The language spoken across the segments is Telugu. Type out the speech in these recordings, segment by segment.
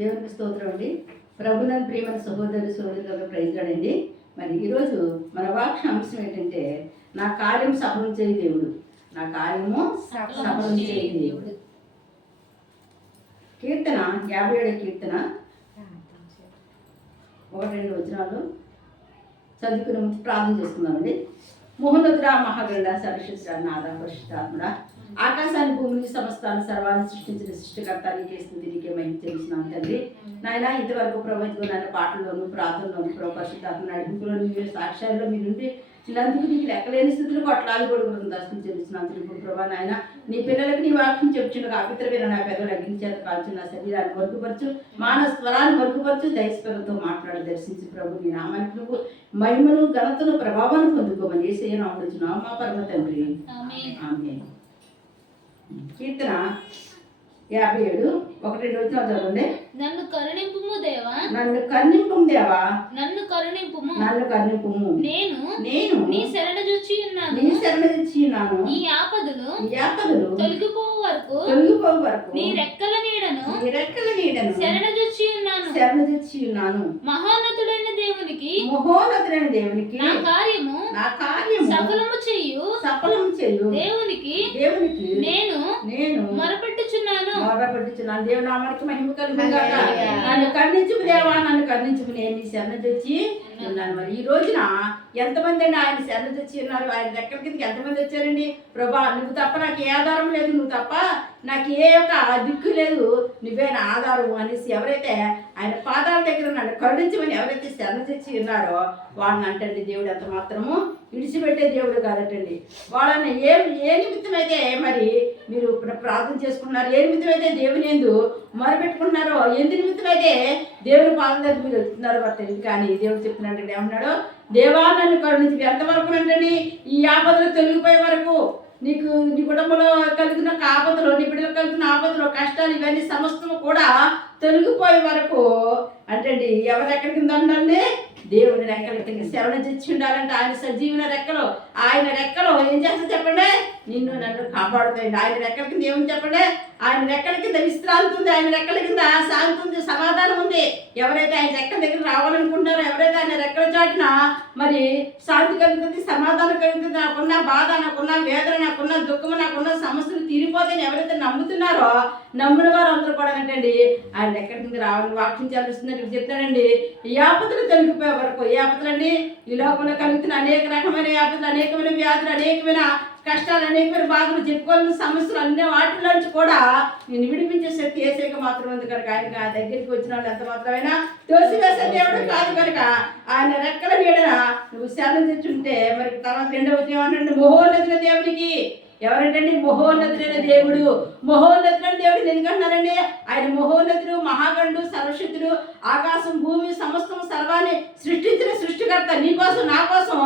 దేవునికి స్తోత్రం అండి. ప్రభునందు ప్రియమైన సహోదరు సహోదరులకు ప్రైజ్లాడండి. మరి ఈరోజు మన వాక్ష అంశం ఏంటంటే నా కార్యం సఫలం చేయి దేవుడు. నా కార్యము సఫలం చేయి దేవుడు. కీర్తన యాభై ఏడు కీర్తన. ఒకటి రెండు వచనాలు. చదువుకునే ప్రార్థన చేసుకుందామండి. మోహనోద్ర మహాగరుడ సరస్వత నాద పరిశుద్ధాత్మడ ఆకాశాన్ని భూమిని సమస్తాన్ని సర్వాన్ని సృష్టించిన సృష్టికర్త స్థుతి నీకే మహిమ తెలుస్తున్నాను తండ్రి నాయన ఇంతవరకు ప్రభుత్వం నాయన పాటల్లోను ప్రార్థనలోను ప్రభు పరిశుద్ధాత్మ నడిపింపులో మీరు సాక్ష్యాల్లో మీరు ఉండి నీకు లెక్కలేని స్థితిలో కొట్లాది కొడుకులను దర్శనం చేస్తున్నాను ఇప్పుడు ప్రభా నాయన. నీ పిల్లలకి నీ వాక్యం చెప్తున్న అపిత్రమైన నా పెదవులు అగ్గించేత కాల్చిన నా శరీరాన్ని మరుగుపరచు మానవ స్వరాన్ని మరుగుపరచు దయస్పరతో మాట్లాడి దర్శించి ప్రభు నీ నామానికి నువ్వు మహిమను ఘనతను ప్రభావాన్ని పొందుకోమని ఏసే నామడుచున్నావు మా పరమ తండ్రి. ఆమేన్. ఆమె కీర్తన యాభై ఏడు ఒకటి రెండు చదవండి. నన్ను కరుణింపుము దేవా. నన్ను కన్నింపు దేవా. నన్ను కరుణింపుము. నన్ను కన్నింపుము నేను నేను నీ శరణ చూచి ఉన్నాను. నీ శరణ తెచ్చినాను ఈ ఆపదలు ఈ ఆపదలు తొలగిపోవు వరకు తొలగిపో వరకు నీ రెక్కల నీడను నీ రెక్కల నీడను శరణ చూచి ఉన్నాను శరణ తెచ్చి ఉన్నాను మహోన్నతుడైన దేవునికి మహోన్నతుడైన దేవునికి నా కార్యము నా కార్యము సఫలము చెయ్యు సఫలం చేయు. దేవునికి దేవునికి నేను నేను మొరపెట్టుచున్నాను. మొరపెట్టుచున్నాను. దేవుడు నామానికి మహిమ హల్లెలూయా. నన్ను కర్ణించుకు దేవా నన్ను కర్ణించుకు నేను శరణ తెచ్చి ఉన్నాను మరి. ఈ రోజున ఎంతమంది అండి ఆయన శరణ తెచ్చి ఉన్నారు? ఆయన దగ్గర కిందకి ఎంతమంది వచ్చారండి? ప్రభా నువ్వు తప్ప నాకు ఏ ఆధారం లేదు నువ్వు తప్ప నాకు ఏ యొక్క దిక్కు లేదు. నువ్వే నా ఆధారం అనేసి ఎవరైతే ఆయన పాదాల దగ్గర నన్ను కరుణించమని ఎవరైతే శరణ తెచ్చి ఉన్నారో వాళ్ళని అంటే దేవుడు ఎంత మాత్రము. విడిచిపెట్టే దేవుడు కాదటండి. వాళ్ళని ఏ ఏ నిమిత్తమైతే మరి మీరు ప్రార్థన చేసుకున్నారు ఏ నిమిత్తమైతే దేవుని ఎందు మొరపెట్టుకుంటున్నారో ఎందు నిమిత్తమైతే దేవుని పాదం దగ్గర మీరు వెళ్తున్నారో వారు తెలియదు. కానీ దేవుడు చెప్తున్నాడండి ఏమన్నాడో ఏమన్నాడు దేవా నన్ను కరుణించి. ఎంతవరకు అంటండి? ఈ ఆపదలు తొలగిపోయే వరకు నీకు నీ కుటుంబంలో కలుగుతున్న ఆపదలు నీ బిడ్డలకు కలుగుతున్న ఆపదలు కష్టాలు ఇవన్నీ సమస్తము కూడా తొలగిపోయే వరకు అంటే ఎవరు ఎక్కడికి ఉందండి దేవుని రెక్కల కింద శరణ తెచ్చి ఉండాలంటే. ఆయన సజీవన రెక్కలు ఆయన రెక్కలు ఏం చేస్తా చెప్పండి? నిన్ను నన్ను కాపాడుతాయండి ఆయన రెక్కల కింద ఏమని చెప్పండి? ఆయన రెక్కల కింద విశ్రాంతి ఉంది ఆయన రెక్కల కింద శాంతి ఉంది సమాధానం ఉంది. ఎవరైతే ఆయన రెక్కల దగ్గర రావాలనుకుంటున్నారో ఎవరైతే ఆయన రెక్కల చాటినా మరి శాంతి కలుగుతుంది సమాధానం కలుగుతుంది నాకున్న బాధ నాకున్న వేదన నాకున్న దుఃఖం నాకున్న సమస్యలు తీరిపోతాయని ఎవరైతే నమ్ముతున్నారో నమ్మిన వారు అందరూ కూడా ఏంటండి ఆయన ఎక్కడి కింద రావాలని వాక్యం చదివిస్తున్నట్టు చెప్తాడండి ఈ తొలగిపోయే వరకు ఏ ఆపదలండి ఈ లోపల కలుగుతున్న అనేక రకమైన యాపతులు అనేకమైన వ్యాధులు అనేకమైన కష్టాలు అనేకమైన బాధలు చెప్పుకోవాలని సమస్యలు అన్ని వాటిలోంచి కూడా నేను విడిపించే శక్తి ఏసేక మాత్రం ఉంది కనుక. ఆయన ఆ దగ్గరికి వచ్చిన వాళ్ళు ఎంత మాత్రమైనా తోసివేసే దేవుడు కాదు కనుక. ఆయన రెక్కల నీడన నువ్వు శరణం తెచ్చుంటే మరి తర్వాత రెండవ వచ్చిన ఏమంటే దేవుడికి ఎవరంటే మహోన్నతుడైన దేవుడు. మహోన్నతుడైన దేవుడు ఎందుకంటున్నారండి ఆయన మహోన్నతుడు మహాగణుడు సర్వశక్తుడు ఆకాశం భూమి సమస్తం సర్వాన్ని సృష్టించిన సృష్టికర్త నీ కోసం నా కోసం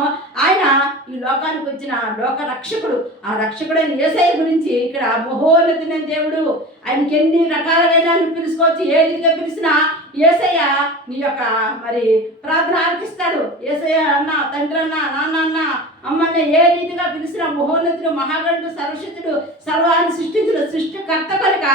ఆయన ఈ లోకానికి వచ్చిన లోక రక్షకుడు. ఆ రక్షకుడైన ఏసఐ గురించి ఇక్కడ మహోన్నతుడైన దేవుడు ఆయనకి ఎన్ని రకాలైన పిలుచుకోవచ్చు. ఏ రీతిగా పిలిచినా ఏసయ్య నీ యొక్క మరి ప్రార్థన ఆలకిస్తాడు. ఏసయ్య అన్న తండ్రి అన్న నాన్న అన్న మమ్మల్ని ఏ రీతిగా పిలిచిన మహోన్నతుడు మహాగణుడు సర్వశక్తుడు సర్వాన్ని సృష్టించుడు సృష్టికర్త కనుక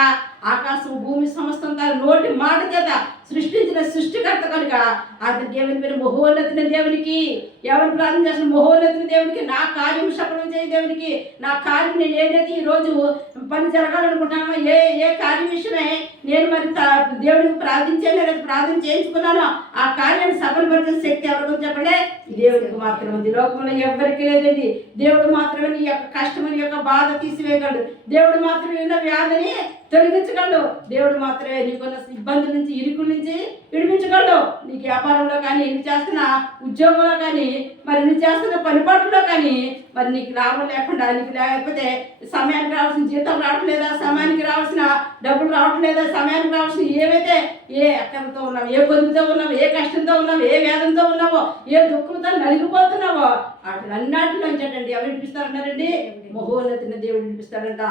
ఆకాశం భూమి సమస్తం తన నోటి మాట చేత సృష్టించిన సృష్టికర్త కనుక అతని దేవుని పేరు మహోన్నతిన దేవునికి ఎవరు ప్రార్థన చేసిన మహోన్నతిన దేవునికి నా కార్యం సఫలం చేయ దేవునికి నా కార్యం నేను ఏదైతే ఈ రోజు పని జరగాలనుకుంటున్నానో ఏ ఏ కార్యం విషయమే నేను మరి దేవునికి దేవుడికి ప్రార్థించాను లేదా ప్రార్థన చేయించుకున్నానో ఆ కార్యాన్ని సఫలపరిచిన శక్తి ఎవరికి చెప్పండి? దేవుడికి మాత్రమే. ఉంది లోకంలో ఎవరికి లేదండి. దేవుడు మాత్రమే నీ యొక్క కష్టం యొక్క బాధ తీసివేయగలడు. దేవుడు మాత్రమే ఉన్న వ్యాధిని తొలగించగలడు. దేవుడు మాత్రమే నీకున్న ఇబ్బంది నుంచి ఇరుకు నుంచి విడిపించగలడు. నీకు వ్యాపారంలో కానీ ఏమి చేస్తున్నా ఉద్యోగంలో కానీ మరి నువ్వు చేస్తున్న పనిపాట్లలో కానీ మరి నీకు లాభం లేకుండా నీకు లేకపోతే సమయానికి రావాల్సిన జీతం రావట్లేదా సమయానికి రావాల్సిన డబ్బులు రావట్లేదా సమయానికి రావాల్సిన ఏవైతే ఏ అక్కలతో ఉన్నావు ఏ పొదుపుతో ఉన్నావు ఏ కష్టంతో ఉన్నావు ఏ వేదంతో ఉన్నావో ఏ దుఃఖంతో నలిగిపోతున్నావో వాటిలన్నిటిలో ఏంటండి ఎవరు వినిపిస్తారన్నారండి మహోన్నతిని దేవుడు వినిపిస్తాడంట.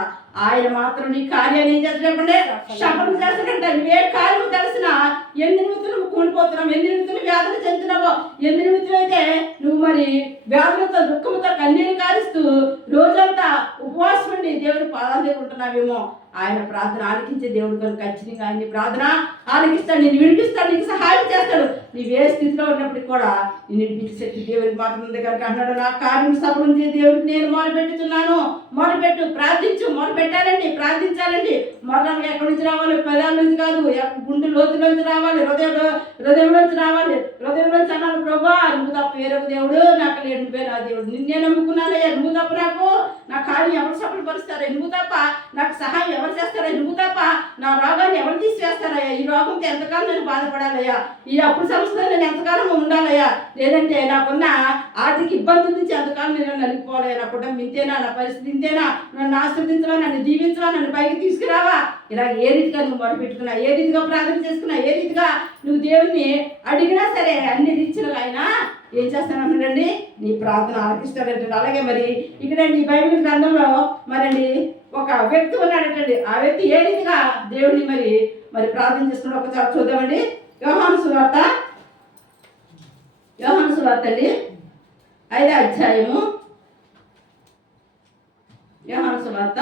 ఆయన మాత్రం నీ కార్యాన్ని ఏం చేస్తాడంటే శపథం చేస్తాడంట నువ్వే కార్యం తెలిసినా ఎన్ని నిమిత్తులు కూలిపోతున్నావు ఎన్ని నిమిత్తులు వ్యాధులు చెందుతున్నావో ఎన్ని నిమిత్తులు అయితే నువ్వు మరి వ్యాధులతో దుఃఖంతో కన్నీరు కారుస్తూ రోజంతా ఉపవాసం ఉండి దేవుని పాదాలు లేకుంటున్నావేమో ఆయన ప్రార్థన ఆలకించే దేవుడు కనుక ఖచ్చితంగా ఆయన ప్రార్థన ఆలకిస్తాడు నేను వినిపిస్తాడు నీకు సహాయం చేస్తాడు. నీవు ఏ స్థితిలో ఉన్నప్పటికి కూడా నిన్నింటి శక్తి దేవుడికి మాత్రం ఉంది కనుక అన్నాడు. నా కార్యం సఫలం చేసి దేవుడికి నేను మొదలుపెట్టుతున్నాను మొదలుపెట్టు ప్రార్థించు మొదలుపెట్టాలండి ప్రార్థించాలండి. మరణం ఎక్కడి నుంచి రావాలి? పెదాల నుంచి కాదు గుండె లోతులోంచి రావాలి హృదయంలో హృదయంలోంచి రావాలి. హృదయంలోంచి అన్నాడు ప్రభా నువ్వు తప్ప వేరొక దేవుడు నాకు లేడు పేరు ఆ దేవుడు. నిన్నే నమ్ముకున్నానయ్యా నువ్వు తప్ప నాకు నా కార్యం ఎవరు సఫలపరుస్తారా నువ్వు తప్ప నాకు సహాయం ఎవరు చేస్తారా నువ్వు తప్ప నా రోగాన్ని ఎవరు తీసివేస్తారయ్యా? ఈ రోగంతో ఎంతకాలం నేను బాధపడాలయ్యా? ఈ అప్పుడు సంస్థలో నేను ఎంతకాలం ఉండాలయ్యా? లేదంటే నాకున్న ఆర్థిక ఇబ్బందుల నుంచి ఎంతకాలం నేను నలిగిపోవాలయ్యా నా కుటుంబం ఇంతేనా నా పరిస్థితి ఇంతేనా నన్ను ఆశ్రదించవా నన్ను దీవించవా నన్ను పైకి తీసుకురావా? ఇలా ఏ రీతిగా నువ్వు మొదలుపెట్టుకున్నా ఏ రీతిగా ప్రార్థన చేసుకున్నా ఏ రీతిగా నువ్వు దేవుణ్ణి అడిగినా సరే అన్ని రీచ్లు ఆయన ఏం చేస్తానండి నీ ప్రార్థన ఆలకిస్తాడంటే అలాగే మరి ఇక్కడ నీ బైబిల్ గ్రంథంలో మరండి ఒక వ్యక్తి ఉన్నాడటండి. ఆ వ్యక్తి ఏ రీతిగా దేవుడిని మరి మరి ప్రార్థన చేస్తున్నాడు ఒకసారి చూద్దామండి. యోహాను సువార్త యోహాను సువార్తండి ఐదో అధ్యాయము. యోహాను సువార్త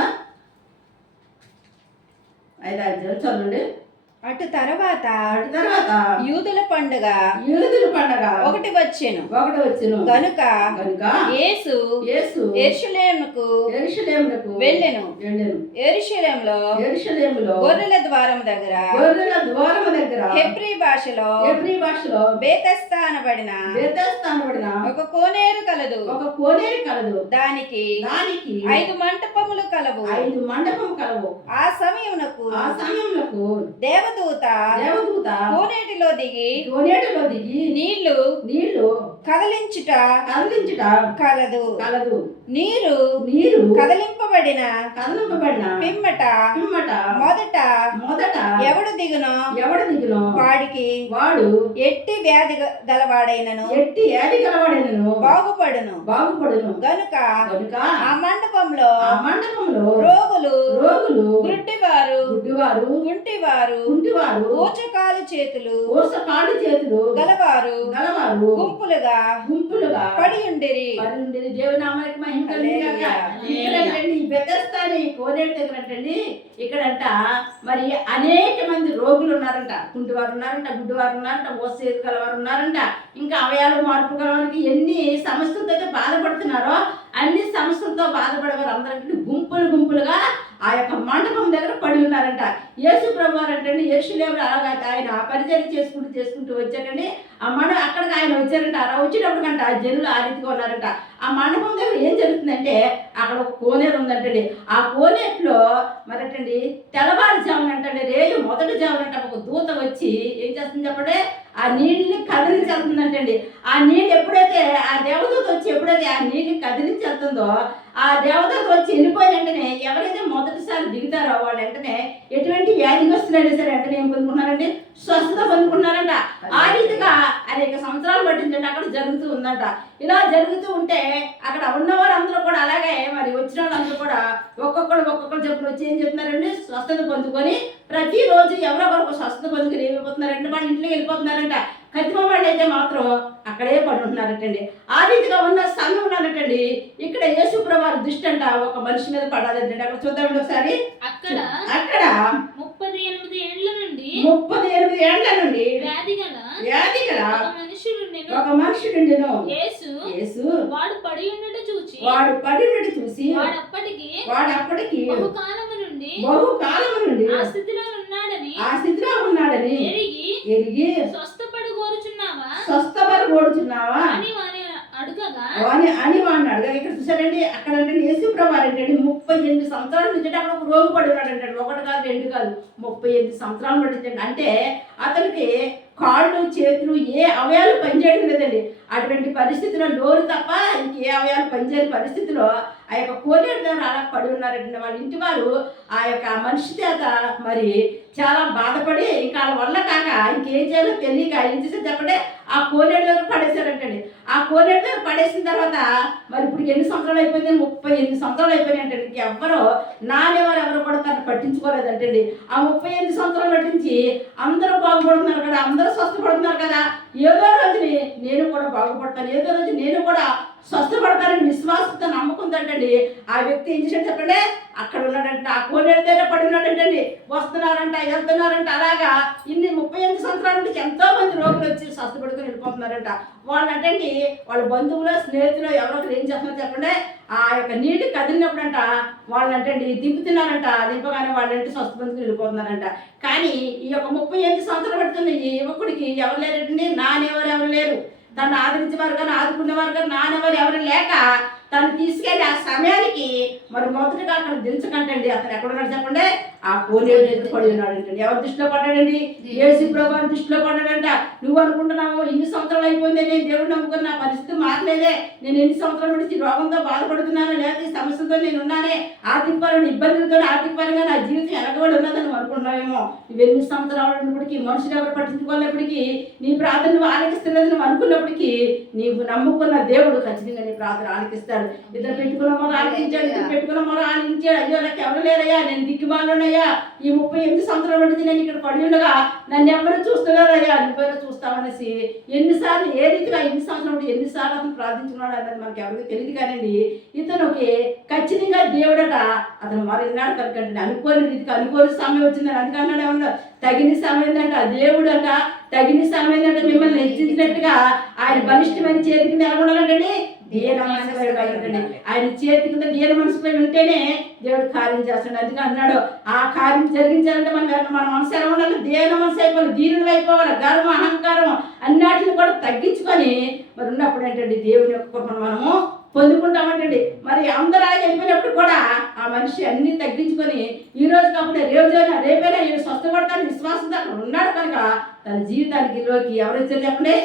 ఐదో అధ్యాయం. చదవండి. అటు తర్వాత తర్వాత యూదుల పండుగ. యూదుల పండగ. ఒకటి వచ్చెను. ఒకటి వచ్చును. గనుక కనుక యేసు యేసు ఎరుషలేమునకు ఎరుషలేములకు వెళ్ళెను. వెళ్ళెను. ఎరుషలేంలో ఎరుషలేములో గొర్రెల ద్వారం దగ్గర గొర్రెల ద్వారము దగ్గర హెబ్రీ భాషలో ఎబ్రి భాషలో బేతస్తా అనబడిన ఒక కోనేరు కలదు. ఒక కోనేరు కలదు. దానికి దానికి ఐదు మంటపములు కలవు. ఐదు మండపం కలవు. ఆ సమయమునకు ఆ సమయంలో దేవదూత దేవదూత కోనేటిలో దిగి కోనేటిలో దిగి నీళ్ళు నీళ్ళు కదలించుట కదిలించుట కలదు. కలదు. నీరు నీరు కదలింపబడిన కదలింపబడిన పిమ్మట పిమ్మట మొదట మొదట ఎవడు దిగునో? ఎవడు దిగునో? వాడికి వాడు ఎట్టి వ్యాధి గలవాడైనను. ఎట్టి ఏది కలవాడేనను బాగుపడును. బాగుపడును. గనుక కనుక ఆ మండపంలో ఆ మండపంలో రోగులు రోగులు గుడ్డివారు గుడ్డివారు కుంటివారు కుంటివారు ఊచకాలు చేతులు కాడు చేతులు గలవారు గలవారు గుంపులుగా గుంపులుగా పడి ఉండిరి. మరి ఉండేది దేవునామానికి మహిమ. ఇక్కడంటండి కోనేటి దగ్గర అంటండి ఇక్కడంట మరి అనేక మంది రోగులు ఉన్నారంట. కుంటివారు ఉన్నారంట గుడ్డివారు ఉన్నారంట ఓసేది గలవారు ఉన్నారంట. ఇంకా అవయాలు మార్పు గలవారికి ఎన్ని సమస్యలతో అయితే బాధపడుతున్నారో అన్ని సమస్యలతో బాధపడేవారు అందరికీ గుంపులు గుంపులుగా ఆ యొక్క మండపం దగ్గర పడి ఉన్నారంట. యేసు ప్రభు వారు అంటే యేసులేవుడు అలాగా ఆయన పరిచయం చేసుకుంటూ చేసుకుంటూ వచ్చారని ఆ మన అక్కడికి ఆయన వచ్చారంట. అలా వచ్చినప్పుడు కంట ఆ జనులు ఆ రీతిగా ఉన్నారంట. ఆ మండపం దగ్గర ఏం జరుగుతుందంటే అక్కడ ఒక కోనేరు ఉందంటండి. ఆ కోనేరులో మరటండి తెల్లవారుజామున అంటండి రేయు మొదటి జామునంట ఒక దూత వచ్చి ఏం చేస్తుంది చెప్పండి? ఆ నీళ్ళని కదిలించేస్తుందంటండి. ఆ నీళ్ళు ఎప్పుడైతే ఆ దేవదూత వచ్చి ఎప్పుడైతే ఆ నీళ్ళని కదిలించేస్తుందో ఆ దేవదూత వచ్చి వెళ్ళిపోయిన వెంటనే ఎవరైతే మొదటిసారి దిగుతారో వాళ్ళు వెంటనే ఎటువంటి వ్యాధిగ్రస్తులైనా సరే? వెంటనే ఏం పొందుకున్నారంటే స్వస్థత పొందుకున్నారంట ఆ రీతిగా అనేక సంవత్సరాలు పట్టిందంటే అక్కడ జరుగుతూ ఉందంట. ఇలా జరుగుతూ ఉంటే అక్కడ ఉన్నవారందరూ కూడా అలాగే మరి వచ్చిన వాళ్ళందరూ కూడా ఒక్కొక్కరు ఒక్కొక్కరు చెప్పులు వచ్చి ఏం చెప్తున్నారండి? స్వస్థత పొందుకొని ప్రతిరోజు ఎవరో ఒకరు స్వస్థత పొందుకుని ఏమైపోతున్నారంటే వాళ్ళ ఇంట్లోకి వెళ్ళిపోతున్నారంట. కత్తిమ వాళ్ళు అయితే మాత్రం అక్కడే పడి ఉంటున్నారటండి ఆ రీతిగా ఉన్న ఉన్నారటండి ఇక్కడ యేసుప్రభు దృష్టి అంట ఒక మనిషి మీద పడాలంటండి అక్కడ చూద్దామండి ఒకసారి. అక్కడ? అక్కడ? ముప్పది ఎనిమిది ఏండ్ల నుండి ముప్పది ఎనిమిది ఏళ్ళ నుండి వ్యాధి గల వ్యాధి గల ఒక మనుషుడు నేను ఒక మనుషుడుండెను యేసు యేసు వాడు పడి ఉండట చూచి వాడు పడినట్టు చూసి వాడప్పటికి వాడు అప్పటికి బహుకాలము నుండి బహు కాలము నుండి ఆ స్థితిలో ఉన్నాడని ఆ స్థితిలో ఉన్నాడని ఎరిగి ఎరిగి స్వస్థపడు కోరుచున్నావా స్వస్థపర ఓడుచున్నావా అని అని అని వాడిని అడగ ఇక్కడ చూసారండి అక్కడ అంటే యేసుప్రభు ఏంటండి ముప్పై ఎనిమిది సంవత్సరాల నుంచి అక్కడ ఒక రోగు పడి అంటాడు ఒకటి కాదు రెండు కాదు ముప్పై ఎనిమిది సంవత్సరాలు పట్టించండి అంటే అతనికి కాళ్ళు చేతులు ఏ అవయాలు పనిచేయడం లేదండి. అటువంటి పరిస్థితిలో నోరు తప్ప ఇంకే అవయాలు పనిచేయని పరిస్థితిలో ఆ యొక్క కోనేరు దగ్గర అలా పడి ఉన్నారంటే వాళ్ళ ఇంటి వారు ఆ యొక్క మనిషి చేత మరి చాలా బాధపడి ఇంకా వాళ్ళ వల్ల కాక ఇంకేం చేయాలో తెలియక ఏం చేసే చెప్పడే ఆ కోనేరు దగ్గర పడేశారంటండి. ఆ కోనేరు దగ్గర పడేసిన తర్వాత మరి ఇప్పుడు ఎన్ని సంవత్సరాలు అయిపోయింది? ముప్పై ఎనిమిది సంవత్సరాలు అయిపోయినాయి అంటే ఇంకెవ్వరో నానేవారు ఎవరు కూడా తను పట్టించుకోలేదంటండి. ఆ ముప్పై ఎనిమిది సంవత్సరాలు పట్టించి అందరూ బాగుపడుతున్నారు కదా అందరూ స్వస్థపడుతున్నారు కదా ఏదో రోజు నేను కూడా బాగుపడతాను. ఏదో రోజు నేను కూడా స్వస్థపడతారని విశ్వాసంతో నమ్మకుందంటండి. ఆ వ్యక్తి ఏం చేశాడు చెప్పండి? అక్కడ ఉన్నాడంట ఆ కోనేడితేనే పడి ఉన్నాడంటండి. వస్తున్నారంట వెళ్తున్నారంట అలాగా. ఇన్ని ముప్పై ఎనిమిది సంవత్సరాల నుంచి ఎంతో మంది రోగులు వచ్చి స్వస్థపడుతూ వెళ్ళిపోతున్నారంట. వాళ్ళు అంటండి. వాళ్ళ బంధువులు స్నేహితులు ఎవరో ఒకరు ఏం చేస్తున్నారు చెప్పండి? ఆ యొక్క నీళ్ళు కదిలినప్పుడంట వాళ్ళు అంటండి. దింపుతున్నారంట దింపగానే వాళ్ళంటే స్వస్థపడుకుని వెళ్ళిపోతున్నారంట. కానీ ఈ యొక్క ముప్పై ఎనిమిది సంవత్సరాలు పడుతున్న ఈ యువకుడికి ఎవరు లేరండి నానెవరు ఎవరు లేరు? తను ఆదరించేవారు కానీ ఆదుకునేవారు కానీ నానేవారు ఎవరు లేక తను తీసుకెళ్ళి ఆ సమయానికి మరి మొదటిగా అక్కడ దించకంటండి. అతను ఎక్కడ చెప్పండి ఆ కోనేరు ఎదురు పడి ఉన్నాడంటండి. ఎవరి దృష్టిలో పడ్డాడండి? ఏసు ప్రభు దృష్టిలో పడ్డాడంట. నువ్వు అనుకుంటున్నావు ఇన్ని సంవత్సరాలు అయిపోయింది నేను దేవుడు నమ్ముకున్న పరిస్థితి మారలేదే. నేను ఎన్ని సంవత్సరాల నుంచి రోగంతో బాధపడుతున్నాను లేకపోతే ఈ సమస్యతో నేను ఉన్నానే. ఆర్థిక పరమైన ఇబ్బందులతో ఆర్థిక పరంగా నా జీవితం వెనకబడి ఉన్నదని నువ్వు అనుకున్నావేమో నువ్వు ఎన్ని సంవత్సరాలు ఉన్నప్పటికీ మనుషులు ఎవరు పట్టించుకోలేప్పటికీ నీ ప్రార్థన నువ్వు ఆలకిస్తలేదు నువ్వు అనుకున్నప్పటికీ నీవు నమ్ముకున్న దేవుడు ఖచ్చితంగా నీ ప్రార్థన ఆలకిస్తాడు. ఇద్దరు పెట్టుకున్న మొర ఆలకించాడు ఇద్దరు పెట్టుకున్న మొర ఆలకించాడు. అయ్యో నాకు ఎవరు లేరయ్యా? నేను దిక్కుమాలనయ్యా ఈ ముప్పై ఎనిమిది సంవత్సరాల నుంచి నేను ఇక్కడ పడి ఉండగా నన్ను ఎవరు చూస్తున్నారయ్యా నువ్వైనా చూస్తామనేసి ఎన్నిసార్లు ఏ రీతిగా ఎన్ని సంవత్సరాలు ఉంటే ఎన్నిసార్లు అతను ప్రార్థించుకున్నాడు అన్నది మనకి ఎవరికి తెలియదు కానండి. ఇతనికి ఖచ్చితంగా దేవుడట అతను వారు విన్నాడు కనుకండి అనుకోని రీతికి అనుకోని సమయం వచ్చిందని అందుకన్నాడు ఏమన్నా తగిన సమయం అంట దేవుడు అంట తగిన సమయం అంటే మిమ్మల్ని హెచ్చించినట్టుగా ఆయన బలిష్టమైన చేతికి నిలబడాలంటే దీన మనసుపై ఉండాలంటండి ఆయన చేతి కింద దీన మనసుపై ఉంటేనే దేవుడు కార్యం చేస్తాడు. అందుకే అన్నాడు ఆ కార్యం జరిగించాలంటే మనం మన మనసు ఎలా ఉండాలి? దీన మనసు అయిపోవాలి దీనుడు అయిపోవాలి గర్వం అహంకారం అన్నిటిని కూడా తగ్గించుకొని మరి ఉన్నప్పుడు ఏంటంటే దేవుని యొక్క మనము పొందుకుంటామంటండి. మరి అందరూ ఆయన వెళ్ళిపోయినప్పుడు కూడా ఆ మనిషి అన్ని తగ్గించుకొని ఈ రోజు కాకుండా రేపు రేపైనా ఈయన స్వస్థపడతాను విశ్వాసంతో ఉన్నాడు కనుక తన జీవితానికి లోకి ఎవరు ఇచ్చారు. చెప్పండి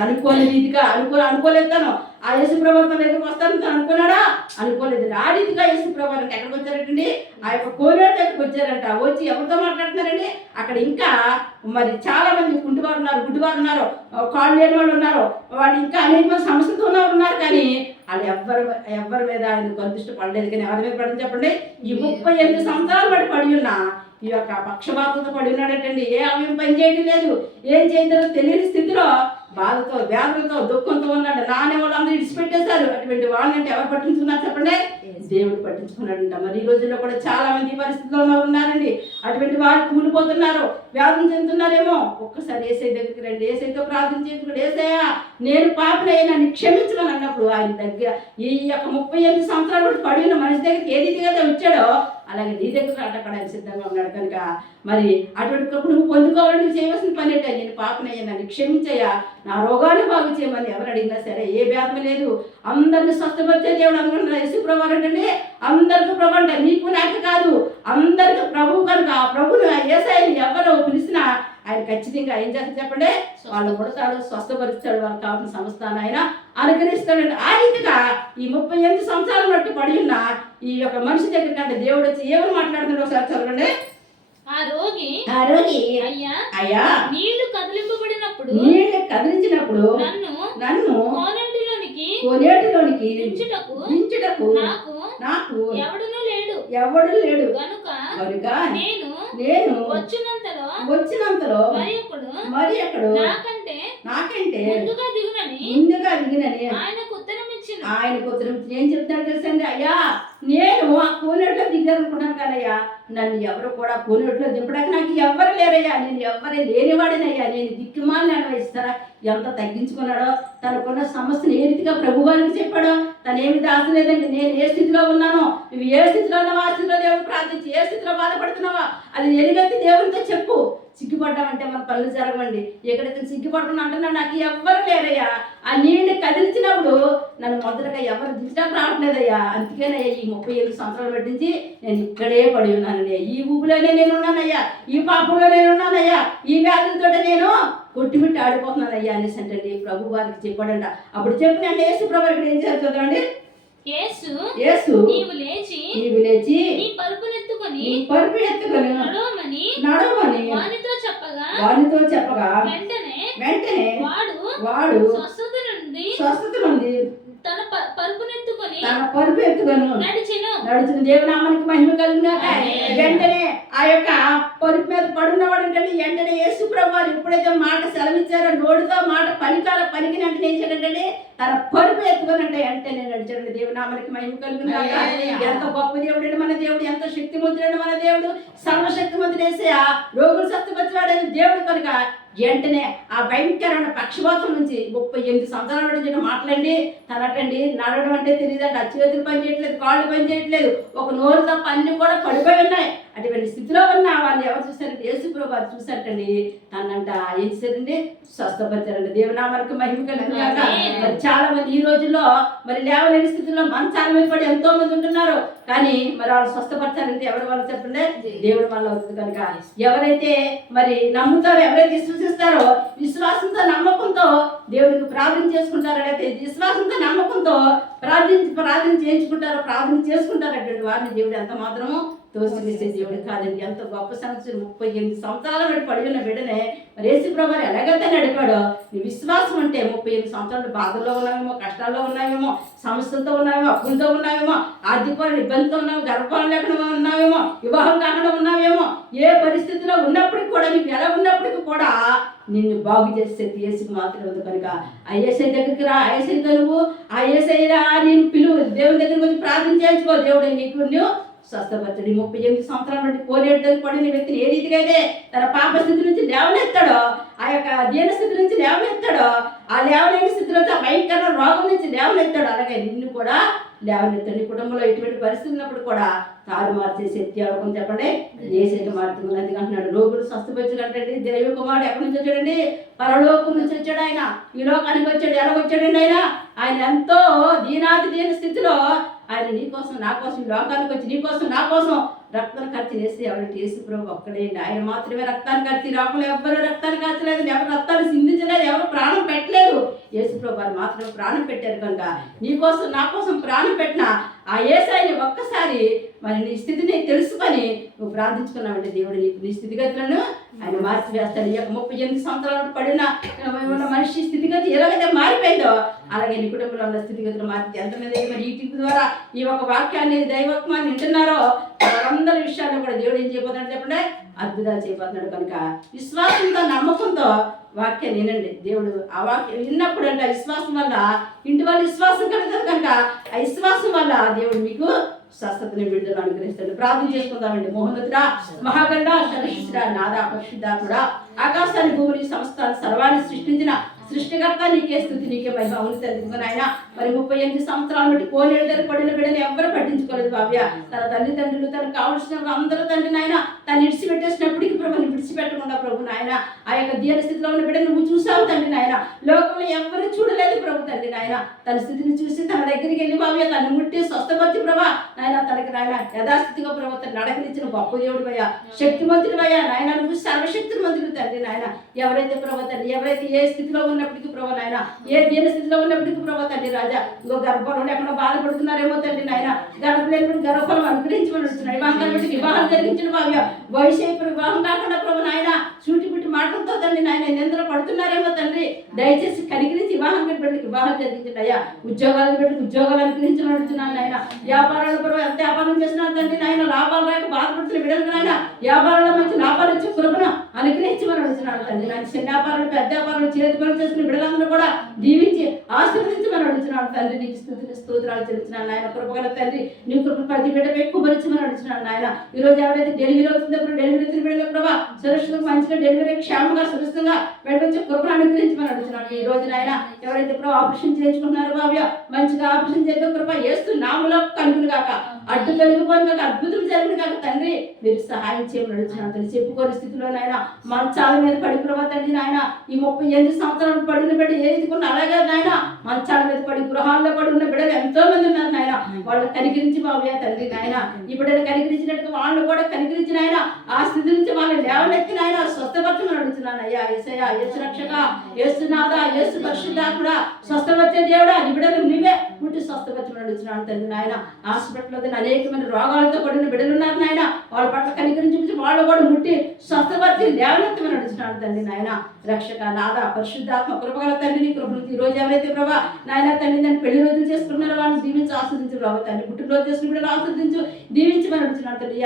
అనుకోని రీతిగా అనుకో అనుకోలేదు తను ఆ యేసుప్రభు తన దగ్గరకు వస్తాను తను అనుకున్నాడా? అనుకోలేదు. ఆ రీతిగా యేసు ఎక్కడికి వచ్చారటండి? ఆ యొక్క కోనేరు దగ్గరికి వచ్చారంట. వచ్చి ఎవరితో మాట్లాడుతున్నారండి? అక్కడ ఇంకా మరి చాలా మంది కుంటివారు ఉన్నారు గుడ్డివారు ఉన్నారు కాళ్ళు లేని వాళ్ళు ఉన్నారు. వాళ్ళు ఇంకా అనేక మంది సమస్యలతో ఉన్నారు కానీ వాళ్ళు ఎవ్వరు ఎవ్వరి మీద ఆయన గర్దిష్ట పడలేదు. కానీ ఎవరి మీద పడని చెప్పండి? ఈ ముప్పై ఎనిమిది సంవత్సరాలు పడి పడి ఉన్న ఈ యొక్క పక్షపాతంతో పడి ఉన్నాడటండి ఏ అవయం పని చేయడం లేదు. ఏం చేయదో తెలియని స్థితిలో బాధతో వ్యాధులతో దుఃఖంతో ఉన్నాడు. నానే వాళ్ళు అందరూ ఇడిచిపెట్టేశారు అటువంటి వాళ్ళని ఎవరు పట్టించుకున్నారు చెప్పండి? దేవుడు పట్టించుకున్నాడంట. మరి ఈ రోజుల్లో కూడా చాలా మంది ఈ పరిస్థితిలో ఉన్నవారు ఉన్నారండి. అటువంటి వారు కూలిపోతున్నారు. వ్యాధులు చెందుతున్నారేమో. ఒక్కసారి ఏసై దగ్గరికి రండి. ఏసైతో ప్రార్థన చేసుకుని ఏసయ్యా నేను పాపనయ్యా నన్ను క్షమించమని అన్నప్పుడు ఆయన దగ్గర ఈ యొక్క ముప్పై ఎనిమిది సంవత్సరాలు పడిన మనిషి దగ్గరికి ఏ రీతిగా అయితే వచ్చాడో అలాగే నీ దగ్గర అక్కడ సిద్ధంగా ఉన్నాడు కనుక మరి అటువంటి కృప నువ్వు పొందుకోవాలని చేయవలసిన పని ఏంటో? నేను పాపనయ్యా నన్ను క్షమించయ్యా. నా రోగాన్ని బాగు చేయమని ఎవరు అడిగినా సరే ఏ వ్యాధి లేదు. అందరిని స్వస్థపరిచే దేవుడు అనుకుంటున్నా యేసు ప్రభు అంటే అందరికి ప్రభు అంట. నీకు నాకు కాదు. అందరికి ప్రభు కనుక. ఆ ప్రభుని ఏసాయిని ఎవరు పిలిచినా ఆయన ఖచ్చితంగా ఏం చేస్తారు చెప్పండి? వాళ్ళు కొడతాడు స్వస్థపరుస్తాడు వాళ్ళకి కావాల్సిన సంస్థానం ఆయన అనుగ్రహిస్తాడండి. ఆ రీతిగా ఈ ముప్పై ఎనిమిది సంవత్సరాలు బట్టి పడి ఉన్న ఈ యొక్క మనిషి దగ్గరికి అంటే దేవుడు వచ్చి ఏమని మాట్లాడుతున్నాడు ఒకసారి చదవండి? ఆ రోగి ఆ రోజు అయ్యా అయ్యా నీళ్ళు కదిలింపబడినప్పుడు నీళ్ళు కదిలించినప్పుడు నన్ను నన్ను కోనంటిలోనికి కోనేటిలోనికి దించుటకు దించుటకు నాకు నాకు ఎవడునూ లేడు ఎవడు లేడు. కనుక నేను నేను వచ్చినంతలో వచ్చినంతలో మరి ఒకడు మరి అక్కడ నాకంటే నాకంటే ముందుగా దిగునని ముందుగా దిగినని ఆయనకు ఉత్తరం ఇచ్చిన. ఆయన ఉత్తరం ఏం చెప్తాడు తెలుసండి? అయ్యా నేను ఆ కోనేట్లో దిగాలనుకున్నాను కదయ్యా. నన్ను ఎవరు కూడా కోనేట్లో దింపడానికి నాకు ఎవ్వరు లేరయ్యా? నేను ఎవ్వరే లేనివాడినయ్యా? నేను దిక్కుమాలని అనుభవిస్తారా ఎంత తగ్గించుకున్నాడో? తనకున్న సమస్యను ఏ రీతిగా ప్రభువానికి చెప్పాడో? తను ఏమి దాచలేదండి నేను ఏ స్థితిలో ఉన్నానో? నువ్వు ఏ స్థితిలో ఉన్నావో? ఆ స్థితిలో దేవుడు ప్రార్థించి ఏ స్థితిలో బాధపడుతున్నావా? అది ఎలుగెత్తి దేవునితో చెప్పు. సిగ్గుపడ్డామంటే మన పనులు జరగవండి. ఎక్కడైతే సిగ్గుపడుతున్నా అంటున్నా నాకు ఎవ్వరు లేరయ్యా. ఆ నీళ్ళు కదిలించినప్పుడు నన్ను మొదటగా ఎవరు దించడానికి రావట్లేదయ్యా. అందుకేనయ్యా ఈ ముప్పై ఎనిమిది సంవత్సరాలు పెట్టించి నేను ఇక్కడే పడి ఉన్నానయ్యా. ఈ ఊపిలోనే నేను ఉన్నానయ్యా. ఈ పాపంలో నేను ఉన్నానయ్యా. ఈ వ్యాధులతో నేను కొట్టుమిట్టి ఆడిపోతున్నానయ్యా అనేసి అంటే ప్రభు వారికి చెప్పాడంట. అప్పుడు చెప్పిన యేసు ప్రభు ఇక్కడ ఏం చూద్దామండి. యేసు యేసు నీవు లేచి నీవు లేచి నీ నీ పరుపు ఎత్తుకొని నడవమని నడవని వానితో చెప్పగా వానితో చెప్పగా వెంటనే వెంటనే వాడు వాడు స్వస్థత నుండి స్వస్థత నుండి తన పరుపునెత్తుకొని తన పరుపు ఎత్తుకొను నడిచెను. నడుచుకుని దేవునామానికి మహిమ కలుగునాక. వెంటనే ఆ యొక్క పరుపు మీద పడున్నవాడు అంటే వెంటనే యేసు ప్రభు ఎప్పుడైతే మాట సెలవిచ్చారో నోటితో మాట పలికాల పలికిన వెంటనే ఏం చేయాలంటే తన పరుపు ఎత్తుకునంటే వెంటనే నడిచాడండి. దేవునామానికి మహిమ కలుగునాక. ఎంత గొప్ప దేవుడు మన దేవుడు ఎంత శక్తిమంతుడు మన దేవుడు. సర్వశక్తిమంతుడు వేసే ఆ రోగులు సత్తుపచ్చివాడైన దేవుడు కనుక వెంటనే ఆ భయంకరమైన పక్షపాతం నుంచి ముప్పై ఎనిమిది సంవత్సరాల నుంచి మాట్లాడి తనటండి నడవడం అంటే తెలియదండి. ఆ చేతులు పని చేయట్లేదు కాళ్ళు పని చేయట్లేదు. లేదు ఒక నోరు తప్ప అన్ని కూడా పడిపోయి ఉన్నాయి. అటువంటి స్థితిలో ఉన్న వాళ్ళు ఎవరు చూసారంటే యేసుప్రభు వారు చూసారటండి తనంట ఏం చేశారండి స్వస్థపరిచారండి దేవునామానికి మహిమ. మరి చాలా మంది ఈ రోజుల్లో మరి లేవలేని స్థితిలో మంచాల మీద పడి ఎంతో మంది ఉంటున్నారు. కానీ మరి వాళ్ళు స్వస్థపరచాలంటే ఎవరి వల్ల చెప్పండి? దేవుడి వల్ల అవుతుంది కనుక ఎవరైతే మరి నమ్ముతారో ఎవరైతే విశ్వసిస్తారో విశ్వాసంతో నమ్మకంతో దేవుడికి ప్రార్థన చేసుకుంటారో అయితే విశ్వాసంతో నమ్మకంతో ప్రార్థించి ప్రార్థన చేయించుకుంటారో ప్రార్థన చేసుకుంటారో అటువంటి వారిని దేవుడు ఎంత మాత్రము తోసివేసే దేవుడు కాదండి. ఎంత గొప్ప సంవత్సరం. ముప్పై ఎనిమిది సంవత్సరాల బట్టి పడి ఉన్న బిడ్డనే. మరి యేసు ఎలాగైతే నడిపాడో నీ విశ్వాసం అంటే ముప్పై ఎనిమిది సంవత్సరాలు బాధల్లో ఉన్నావేమో కష్టాల్లో ఉన్నావేమో సమస్యలతో ఉన్నావేమో అప్పులతో ఉన్నావేమో ఆర్థిక ఇబ్బందితో ఉన్నావు గర్భం లేకుండా ఉన్నావేమో వివాహం కాకుండా ఉన్నావేమో ఏ పరిస్థితిలో ఉన్నప్పటికి కూడా నీకు ఎలా ఉన్నప్పటికీ కూడా నిన్ను బాగు చేసే యేసుకు మాత్రమే ఉంది కనుక. ఆ దగ్గరికి రా. ఏసైతో నువ్వు ఆ రా. నేను పిలువు దేవుని దగ్గరికి వచ్చి ప్రార్థన చేయించుకో. దేవుడు నీకు నువ్వు స్వస్థపరచడి ముప్పై ఎనిమిది సంవత్సరాల నుండి కోలేడు పడిన వ్యక్తిని ఏ రీతిగా అయితే తన పాప స్థితి నుంచి లేవనెత్తాడో ఆ యొక్క అధ్యయన స్థితి నుంచి లేవనెత్తాడో ఆ లేవలేని స్థితిలో ఆ భయంకర రోగం నుంచి లేవనెత్తాడు అలాగే నిన్ను కూడా లేవనెత్తాడు నీ కుటుంబంలో ఎటువంటి పరిస్థితి ఉన్నప్పుడు కూడా తారుమారు చేసే త్యాగం చెప్పండి. దేశం మారుతుంది అందుకే అంటున్నాడు? రోగులు స్వస్థపరచగలంటే దైవ కుమారుడు ఎక్కడి నుంచి వచ్చాడండి? పరలోకం నుంచి వచ్చాడు ఆయన. ఈ లోకానికి వచ్చాడు. ఎలా వచ్చాడండి ఆయన? ఆయన ఎంతో దీనాతి దీని స్థితిలో ఆయన నీకోసం నాకోసం నా కోసం లోకానికి వచ్చి నీకోసం నాకోసం నా కోసం రక్తం ఖర్చు చేసి ఎవరికి యేసు ప్రభు ఒక్కడే ఆయన మాత్రమే రక్తాన్ని ఖర్చు లోపల ఎవ్వరు రక్తాన్ని ఖర్చలేదు ఎవరు రక్తాన్ని సింధించలేదు ఎవరు ప్రాణం పెట్టలేదు. యేసు ప్రభు వారు మాత్రమే ప్రాణం పెట్టారు కనుక నీకోసం నా కోసం ప్రాణం పెట్టిన ఆ ఏసాయిని ఒక్కసారి మరి నీ స్థితిని తెలుసుకొని నువ్వు ప్రార్థించుకున్నావంటే దేవుడు నీకు నీ స్థితిగతులను ఆయన మార్చి వేస్తాడు ఈ యొక్క ముప్పై ఎనిమిది సంవత్సరాలు పడిన ఉన్న మనిషి స్థితిగతి ఎలాగైతే మారిపోయిందో అలాగే నీ కుటుంబంలో ఉన్న స్థితిగతులు మార్చి ఎంతమంది మరి యూట్యూబ్ ద్వారా ఈ ఒక వాక్యాన్ని దైవత్వాన్ని వింటున్నారో అందరి విషయాల్లో కూడా దేవుడు ఏం చేయబోతున్నాడు చెప్పండి. అద్భుతాలు చేయబోతున్నాడు కనుక విశ్వాసంతో నమ్మకంతో వాక్యం వినండి. దేవుడు ఆ వాక్యం విన్నప్పుడు అంటే ఆ విశ్వాసం వల్ల ఇంటి వాళ్ళ విశ్వాసం కలుగుతుంది కనుక ఆ విశ్వాసం వల్ల దేవుడు మీకు స్వస్థతని విడుదల అనుగ్రహిస్తాడు. ప్రార్థన చేసుకుందామండి. మోహనతుడా మహాగండ సరశిష్ట నాదా కూడా ఆకాశాన్ని భూమిని సంస్థాన్ని సర్వాన్ని సృష్టించిన సృష్టికర్త నీకే స్థుతి నీకే మహిమ ఉంది తెలుసుకుని ఆయన మరి ముప్పై ఎనిమిది సంవత్సరాల నుండి కోనేడు దగ్గర పడిన బిడ్డని ఎవ్వరు పట్టించుకోలేదు భావ్య. తన తల్లిదండ్రులు తనకు కావలసిన అందరూ తండ్రి నాయన తను విడిచిపెట్టేసినప్పటికీ ప్రభుని విడిచిపెట్టకుండా ప్రభు నాయన. ఆ యొక్క దీన స్థితిలో ఉన్న బిడ్డ నువ్వు చూసావు తండ్రి నాయన. లోకంలో ఎవరు చూడలేదు ప్రభు తండ్రి నాయన. తన స్థితిని చూసి తన దగ్గరికి వెళ్ళి భావ్య తను ముట్టి స్వస్థపరిచి ప్రభా నాయన తనకి నాయన యథాస్థితిగా ప్రభు తను నడకనిచ్చిన గొప్ప దేవుడు శక్తి శక్తిమంతుడు భయ నాయన నువ్వు సర్వశక్తిమంతుడు తండ్రి నాయన. ఎవరైతే ప్రభు తండ్రి ఎవరైతే ఏ స్థితిలో ఉన్నప్పటికీ ప్రభు నాయన ఏ దీన స్థితిలో ఉన్నప్పటికీ ప్రభు తండ్రి రాజా ఇంకో గర్భంలో ఎక్కడో బాధపడుతున్నారేమో తండ్రి నాయన. గర్భలేని గర్భఫలం అనుగ్రహించమని వస్తున్నాయి వివాహం జరిగించిన భావ్య. వయసు వివాహం కాకుండా ప్రభు నాయన మాటలతో తండ్రి నాయన నిందలు పడుతున్నారేమో తండ్రి. దయచేసి కనికరించి వివాహం పెట్టి వివాహం జరిగించండి అయ్యా. ఉద్యోగాలు పెట్టి ఉద్యోగాలు అనుగ్రహించమని నాయన. వ్యాపారాలు ప్రభు ఎంత వ్యాపారం చేస్తున్నాను తండ్రి నాయన లాభాలు రాక బాధపడుతున్న బిడ్డలకు నాయన వ్యాపారంలో మంచి లాభాలు వచ్చి కృపను మనం అడుగుతున్నాను తండ్రి నాయన. చిన్న వ్యాపారాలు పెద్ద వ్యాపారాలు చేతి పనులు చేసుకున్న బిడ్డలందరూ కూడా దీవించి మనం అడుగుతున్నాను తండ్రి. నీకు స్థుతులు స్తోత్రాలు చెల్లిస్తున్నాను నాయన. కృపగల తండ్రి నీ కృప ప్రతి బిడ్డ ఎక్కువ మనం అడుగుతున్నాను నాయన. ఈ రోజు ఎవరైతే డెలివరీ అవుతుందో డెలివరీ అవుతున్న బిడ్డలు సురక్షితంగా మంచిగా డెలివరీ క్షేమంగా సురక్షితంగా వెళ్ళొచ్చి కృపను అనుగ్రహించమని అడుగుతున్నాను. ఈ రోజున ఆయన ఎవరైతే ప్రభు ఆపరేషన్ చేయించుకుంటున్నారో భావ్య మంచిగా ఆపరేషన్ చేద్దాం కృప ఏస్తు నామలో కలుగును కాక అడ్డు కలిగిపోను కాక అద్భుతం జరిగిన కాక తండ్రి మీరు సహాయం చేయమని అడుగుతున్నాను. తండ్రి చెప్పుకోని స్థితిలో నాయన మంచాల మీద పడి ప్రభా తండ్రి నాయన ఈ ముప్పై ఎనిమిది సంవత్సరాలు పడిన బిడ్డ ఏది కొన్నా అలాగే నాయన మంచాల మీద పడి గృహాల్లో పడి ఉన్న బిడ్డలు ఎంతో మంది ఉన్నారు నాయన. వాళ్ళు కనికరించి బాబుయా తండ్రి నాయన ఈ బిడ్డలు కనికరించినట్టుగా వాళ్ళు కూడా కనికరించిన ఆయన ఆ స్థితి నుంచి వాళ్ళు లేవనెత్తిన ఆయన స్వస్థపరచమని అడుగుతున్నాను అయ్యా ఏసయ్యా యేసు రక్షక యేసునాథ యేసు పరిశుద్ధాత్ముడా స్వస్థపరిచే దేవుడా నీ బిడ్డలు నువ్వే ముట్టి స్వస్థపరచమని అడుగుతున్నాను తండ్రి నాయన. హాస్పిటల్లో అనేకమైన రోగాలతో కూడిన బిడ్డలు ఉన్నారు నాయన. వాళ్ళ పట్ల కనికరించి చూపించి వాళ్ళు కూడా ముట్టి స్వస్థపరిచి లేవనెత్తమని అడుగుతున్నాను తండ్రి నాయన. రక్షక నాద పరిశుద్ధాత్మ కృపగల తండ్రి నీ ఈ రోజు ఎవరైతే ప్రభా నాయన తండ్రి నన్ను పెళ్ళి రోజులు చేసుకున్నారో వాళ్ళని దీవించి ఆస్వాదించు ప్రభావ తండ్రి. పుట్టినరోజు చేసుకుని బిడ్డలు ఆస్వాదించు దీవించి మనం అడుగుతున్నాను తండ్రి.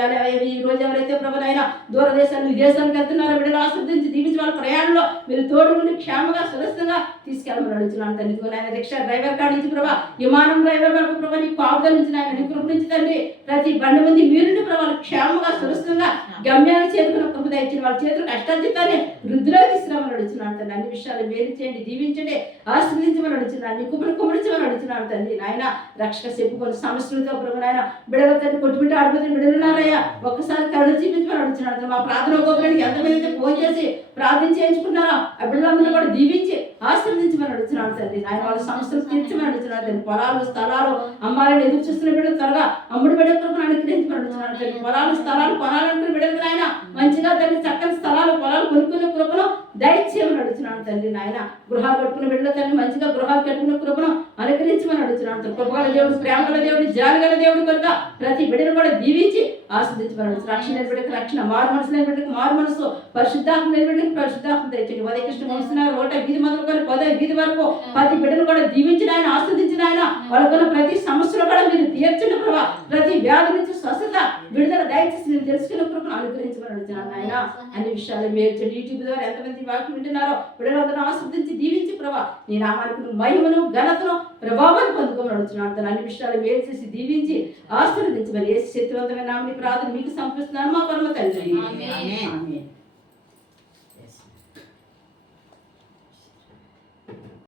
ఈ రోజు ఎవరైతే ప్రభు నాయన దూరదేశాలు విదేశాలకు వెళ్తున్నారో బిడ్డలు ఆస్వాదించు దీవించి వాళ్ళ ప్రయాణంలో మీరు తోడు ఉండి క్షేమంగా సురక్షితంగా తీసుకెళ్ళమని అడుగుతున్నాను. తండ్రి ఇదిగో నాయన రిక్షా డ్రైవర్ కాడి నుంచి ప్రభా విమానం డ్రైవర్ వరకు ప్రభా నీ కాపుదల నుంచి నాయన నీ కృప నుంచి తండ్రి ప్రతి బండి మంది మీరుండి ప్రభావం క్షేమంగా సురక్షితంగా గమ్యాన్ని చేరుకున్న కృప దయచిన వాళ్ళ చేతులు కష్టార్జితాన్ని వృద్ధిలో తీసుకురామని అడుగుతున్నాను. తండ్రి అన్ని విషయాలు వేరు చేయండి దీవించండి ఆశీర్వదించమని అడుగుతున్నాను. నీ కుమ్మడి కుమ్మడించమని అడుగుతున్నాను తండ్రి. నాయన రక్షక చెప్పుకొని సమస్యలతో ప్రభు నాయన బిడల తండ్రి కొట్టుకుంటే ఆడిపోతే బిడలున్నారయ్యా ఒక్కసారి కరుణ చూపించమని అడుగుతున్నాను. మా ప్రార్థన గోపురానికి ఎంతమంది అయితే ఫోన్ చేసి côté, ప్రార్థన చేయించుకున్నారా? ఆ బిడ్డలందరూ కూడా దీవించి ఆశీర్వదించమని అడుగుతున్నాను తండ్రి నాయన వాళ్ళ సంస్థలు తీర్చమని అడుగుతున్నాను తండ్రి పొలాలు స్థలాలు అమ్మాయిని ఎదురు చూస్తున్న బిడ్డలు త్వరగా అమ్ముడు బిడ్డ కృపను అనుగ్రహించమని అడుగుతున్నాను తండ్రి పొలాలు స్థలాలు కొనాలనుకున్న బిడ్డలకు నాయన మంచిగా తండ్రి చక్కని స్థలాలు పొలాలు కొనుక్కునే కృపను దయచేయమని అడుగుతున్నాను తండ్రి నాయన. గృహాలు కట్టుకున్న బిడ్డల తండ్రి మంచిగా గృహాలు కట్టుకున్న కృపను అనుగ్రహించమని అడుగుతున్నాను తండ్రి కృపగల దేవుడు ప్రేమగల దేవుడు జాలిగల దేవుడు కనుక ప్రతి బిడ్డను కూడా దీవించి ఆస్వాదించమని అడుగుతున్నాను రక్షణ బిడ్డకు రక్షణ మారు మనసు లేని బిడ్డకు మారు మనసు పరిశుద్ధాత్మ లేని బిడ్డకు పరిశుద్ధాత్మ తెచ్చండి ఉదయ కృష్ణ వస్తున్నారు ఒకట వీధి మొదలుకొని పదవి వీధి వరకు ప్రతి బిడ్డను కూడా దీవించిన ఆయన ఆస్వాదించిన ఆయన. వాళ్ళకున్న ప్రతి సమస్యలు కూడా మీరు తీర్చిన ప్రభా. ప్రతి వ్యాధి నుంచి స్వస్థత విడుదల దయచేసి నేను తెలుసుకున్న కృపను అనుగ్రహించమని అడుగుతున్నాను ఆయన అన్ని విషయాలు మేర్చండి యూట్యూబ్ ద్వారా ఎంతమంది వాక్యం వింటున్నారో బిడ్డలందరూ ఆస్వాదించి దీవించి ప్రభా. నీ నామానికి మహిమను ఘనతను ప్రభావాన్ని పొందుకోమని అడుగుతున్నాను. తన అన్ని విషయాలు మేలు చేసి దీవించి ఆశీర్వదించమని ఏ శక్తివంతమైన నామని ప్రార్థన మీకు సమర్పిస్తున్నాను మా పరమ తండ్రి.